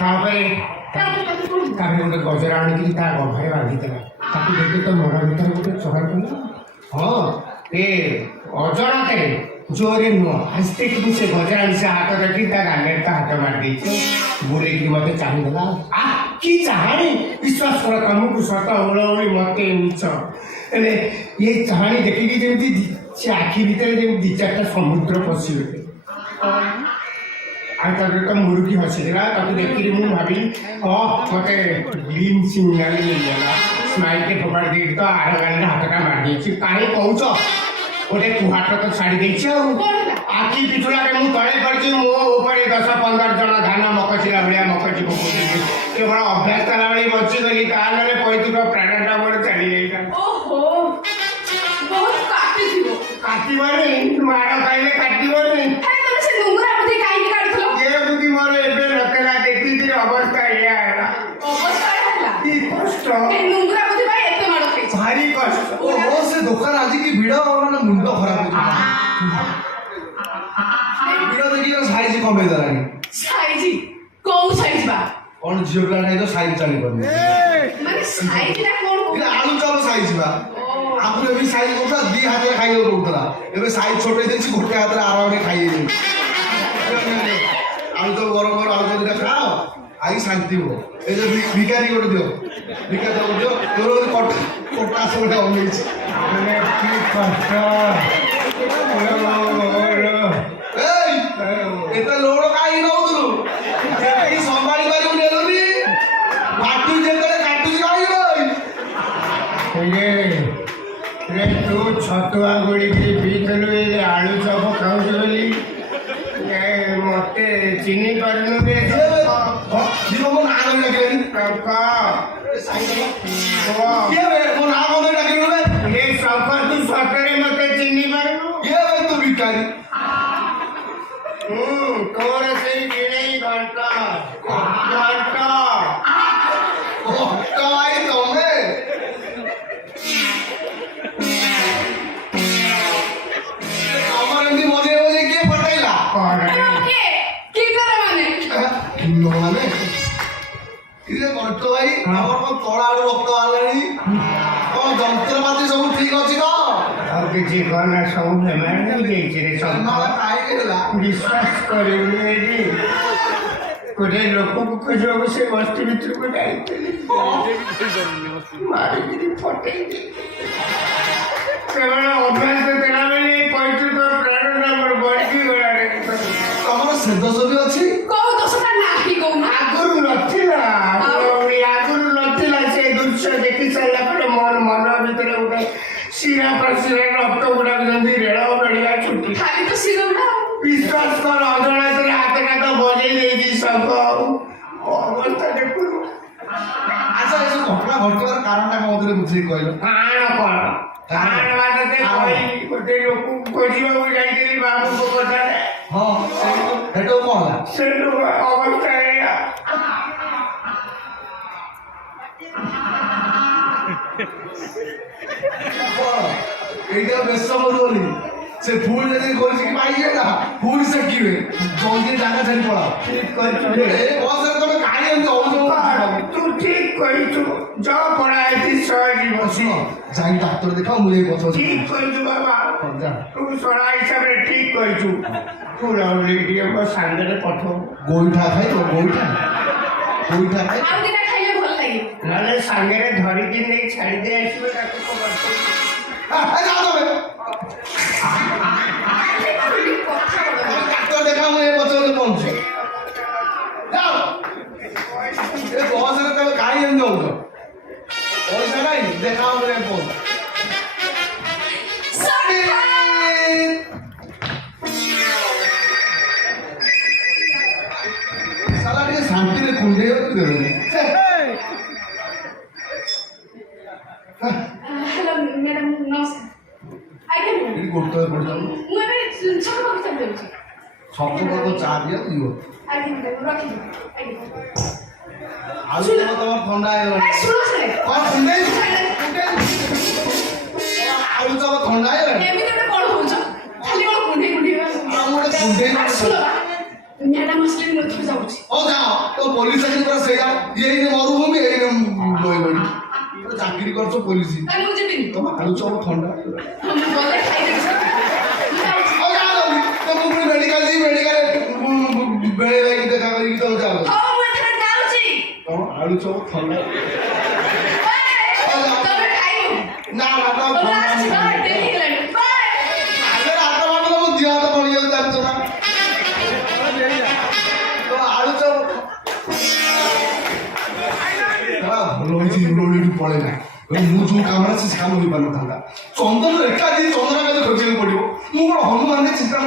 ତାପରେ ଗୋଟେ ଗଜରା ଆଣିକି ତା ଗଭାରେ ବାନ୍ଧିଦେଲା। ତାକୁ ଦେଖି ତ ମନ ଭିତରେ ଗୋଟେ ଚହଳ କଲା। ହଁ ଏ ଅଜଣାତେ ଜୋରେ ନୁହଁ ଆସ୍ତେ କିନ୍ତୁ ସେ ଗଜରା ଆଣି ସେ ହାତ ରଖି ତା ଗାଲିରେ ତା ହାତ ମାରିଦେଇଛି। ବୁଲେଇକି ମତେ ଚାହିଁଦେଲା। କି ଚାହାଣୀ ବିଶ୍ୱାସ କର ତମକୁ ସତ ଓଳଓଳି ମତେ ମିଛ। ହେଲେ ଏ ଚାହାଣୀ ଦେଖିକି ଯେମିତି ସେ ଆଖି ଭିତରେ ଯେମିତି ଦି ଚାରିଟା ସମୁଦ୍ର ପଶିଗଲେ। ଆଉ ତାପରେ ତ ମୁରୁକି ହସିଦେଲା। ତାକୁ ଦେଖିକି ମୁଁ ଭାବିଲି ହଁ ମତେ ଗ୍ରୀନ୍ ସିଗ୍ନାଲ ମିଳିଗଲା। ସ୍ମାଇଲଟେ ଫୋପାଡ଼ି ଦେଇକି ତ ଆର ଗାଲିରେ ହାତଟା ମାରିଦେଇଛି। କାହିଁ କହୁଛ ଗୋଟେ କୁହାଟ ତ ଛାଡ଼ି ଦେଇଛି। ଆଉ ଆଖି ପିଛୁଳାରେ ମୁଁ ତଳେ ପଡ଼ିଛି। ମୋ ଉପରେ 10-15 ଜଣ ଧାନ ମକଚିଲା ଭଳିଆ ମକଚି ପକଉଛନ୍ତି। କେବଳ ଅଭ୍ୟାସ କଲା ଭଳି ବଞ୍ଚିଗଲି। ତାହେଲେ ପୈତୃକ ପ୍ରାଣଟା ମୋର ଚାଲିଯାଇଥାନ୍ତା। କାଟିବନି ମାଡ଼ ଖାଇଲେ କାଟିବନି। ମୋର ଏବେ ନଥିଲା ଦେଖିକିରି ଅବସ୍ଥା ଏଇଆ ହେଲା। କି କଷ୍ଟ ଭାରି କଷ୍ଟ। ସେ ଦୋକାନ ଆଜି କି ଭିଡ଼ ମାନେ ମୁଣ୍ଡ ଖରାପ ଭିଡ଼ ଦେଖିକି ସାଇଜ କମେଇ ଦେଲାଣି। କଣ ଝିଅ ପିଲା ନାହିଁ ତ ସାଇଜ ଜାଣିପାରୁନି। ଆଳୁ ଚପ ସାଇଜ ବା ଆଗରୁ ଏବେ ସାଇଜ କରୁଥିଲା 2 ହାତରେ ଖାଇବାକୁ ପଡୁଥିଲା। ଏବେ ସାଇଜ ଛୋଟ ହେଇଯାଇଛି ଗୋଟେ ହାତରେ ଆରାମରେ ଖାଇଯାଇଛି। ଆଳୁ ଚପ ଗରମ ଗରମ ଆଳୁ ଚପ ଦିଟା ଖାଅ ଆଇ ଶାନ୍ତି ହବ। ଏ ଯୋଉ ଭିକାରୀ ଗୋଟେ ଦିଅ ଭିକାରୀ ଚପ ଦିଅ ତୋର କଟାସ ଗୋଟେ ଅନେଇଛି। କି କଷ୍ଟ ଏତେ ଲୋଡ଼ କାହିଁକି ନଉଥିଲୁ? ସମ୍ଭାଳି ପାରିବୁ ନେଲୁନି କାଟୁଛି ଯେତେବେଳେ କାଟୁଛି କାହିଁକି ତୁ ଛତୁଆ ଗୁଳିକି ପିଇଥିଲୁ ଏ ଆଳୁ ଚପ ଖାଉଛୁ ବୋଲି ମତେ ଚିହ୍ନି ପାରୁନୁ। ମୋ ନାଁ କଣ ଡାକିଲେନି? ମୋ ନାଁ କଣ ଡାକିଲୁ? ତୁ ସତରେ ମତେ ଚିହ୍ନି ପାରୁନୁ? ତୁ ଭିକାରୀ ତୋର ସେଇ ଗିଣେଇ ଘଣ୍ଟ ଭାଇ ତମେ ତମର ଏମିତି ମଝିରେ ମଝିରେ କିଏ ପଠେଇଲା? ମାନେ ଘଣ୍ଟ ଭାଇ ଆମର କଣ ତଳ ଆଡୁ ରକ୍ତ ବାହାରିଲାଣି? କଣ ଯନ୍ତ୍ରପାତି ସବୁ ଠିକ ଅଛି ତ? ଆଉ କିଛି ଗଲା ସବୁ ବେମାର ହେଇଯାଇଛି ରେ। କାହିଁକି ହେଲା? ବିଶ୍ୱାସ କରିବୁନି ଏଇଠି ଗୋଟେ ଲୋକକୁ ଖୋଜିବାକୁ ସେ ବସ୍ତି ଭିତରକୁ ଯାଇଥିଲି। ମାରିକିରି ଫଟେଇ କେବଳ ଅଭ୍ୟାସ ଦେଲା ବେଳେ ପୈତୃକ ପ୍ରାଣଟା ମୋର ବଢିକି ଗଲାଣି। ତମର ସେ ଦୋଷ ବି ଅଛି? ଆଗରୁ ନଥିଲା। ସେ ଦୃଶ୍ୟ ଦେଖି ସାରିଲା ପରେ ମୋର ମନ ଭିତରେ ଗୋଟେ ଶିରା ପ୍ରଶିରା ରକ୍ତ ଗୁଡାକ ଯେମିତି ରେଳ ଭଳିଆ ଛୁଟି। ବିଶ୍ୱାସ କର ଅଜଣାତରେ ହାତଟା ତ ବଜେଇ ଦେଇଛି ଶଙ୍ଖ। ଅବସ୍ଥା ଦେଖୁନୁ। ଆଚ୍ଛା ଏ ଯୋଉ ଘଟଣା ଘଟିବାର କାରଣଟା କଣ ମତେ ବୁଝେଇ କହିଲ? ଗୋଟେ ଲୋକକୁ ଖୋଜିବାକୁ ଯାଇଥିଲି ବାବୁଙ୍କ କଥାରେ। ହଁ ସେଠୁ କଣ ହେଲା? ସେଠୁ ଅବସ୍ଥା ଏଇଆ। এইটা বেশম বলি সে ফুল যদি কইছি কি পাইছে না ফুল সে কিবে জলদি জায়গা ছাড়ি পড়া ঠিক কইছো এ বসে তুমি কাই এমনি অবজো তু ঠিক কইছো যা পড়াইছি সহজি বসি যাই ডাক্তার দেখাও মুই এই কথা ঠিক কইছো বাবা তু সরা হিসাবে ঠিক কইছো ফুল অলরেডি আমার সাঙ্গরে পঠো গোইঠা খাই তো গোইঠা গোইঠা খাই আর দিটা খাইলে ভাল লাগে নালে সাঙ্গরে ধরিকি নেই ছাড়ি দে আসবে তাকে খবর যাও তবে ডাক্তার দেখাও এই বছর পৌঁছে যাও এ বসরে তবে কাই এমনি হলো পয়সা নাই দেখাও রে পৌঁছে साला ये शांति रे कुंडे होते हैं हेलो मैडम नमस्कार आइए ये गुड़ता है गुड़ता है मुझे भी छोटा बक्सा दे दीजिए सबको तो चार दिया दियो आइए मैडम रखिए आइए आलू तो तुम्हारा ठंडा है ए सुनो से कौन ठंडे आलू तो ठंडा है एमिति ଗୋଟେ କଣ ହଉଛ ଖାଲି କଣ କୁଣ୍ଡେ କୁଣ୍ଡେ ଗୋଟେ କୁଣ୍ଡେ ଶୁଣ ମ୍ୟାଡାମ ଆସିଲେ ମୁଁ ଏଠୁ ଯାଉଛି ओ जाओ तो पुलिस ପୋଲିସ ତାହେଲେ ମୁଁ ଯିବିନି ତମ ଆଳୁ ଚପ ଥଣ୍ଡା ମୁଁ ଗଲେ ଖାଇଦେବି ସବୁ। ମୁଁ ଯାଉଛି। ଆଉ ଯାଅ ତ ମୁଁ ପୁଣି ମେଡିକାଲ ଯିବି ମେଡିକାଲ ବେଳେ ଯାଇକି ଦେଖା କରିକି ତ ଯାଅ ହଉ ମୁଁ ଏଥର ଯାଉଛି। ତମ ଆଳୁ ଚପ ଥଣ୍ଡା ବାଏ। ତମେ ଖାଇବ। ନା ନା ନା ମୁଁ ଆସୁଛି ବାଏ। ଡେରି ହେଇଗଲାଣି। ବାଏ। ଆଗରେ ହାତ ମାରିଦେଲେ ମୋ ଦେହ ହାତ ପଡ଼ିଯାଉଛି ଜାଣିଛ ନା ତ ଆଳୁ ଚପ ଭଲ ହେଇଛି ଏଠି ପଳେଇଲା ମୁଁ ଯୋଉ କାମରେ ସେ କାମ ହେଇପାରିନଥାନ୍ତା ଚନ୍ଦନ ଏକା ଚନ୍ଦନ କାଜ ଖୋଜିବାକୁ ପଡିବ ମୁଁ କଣ ହନୁମାନ ଚିନ୍ତା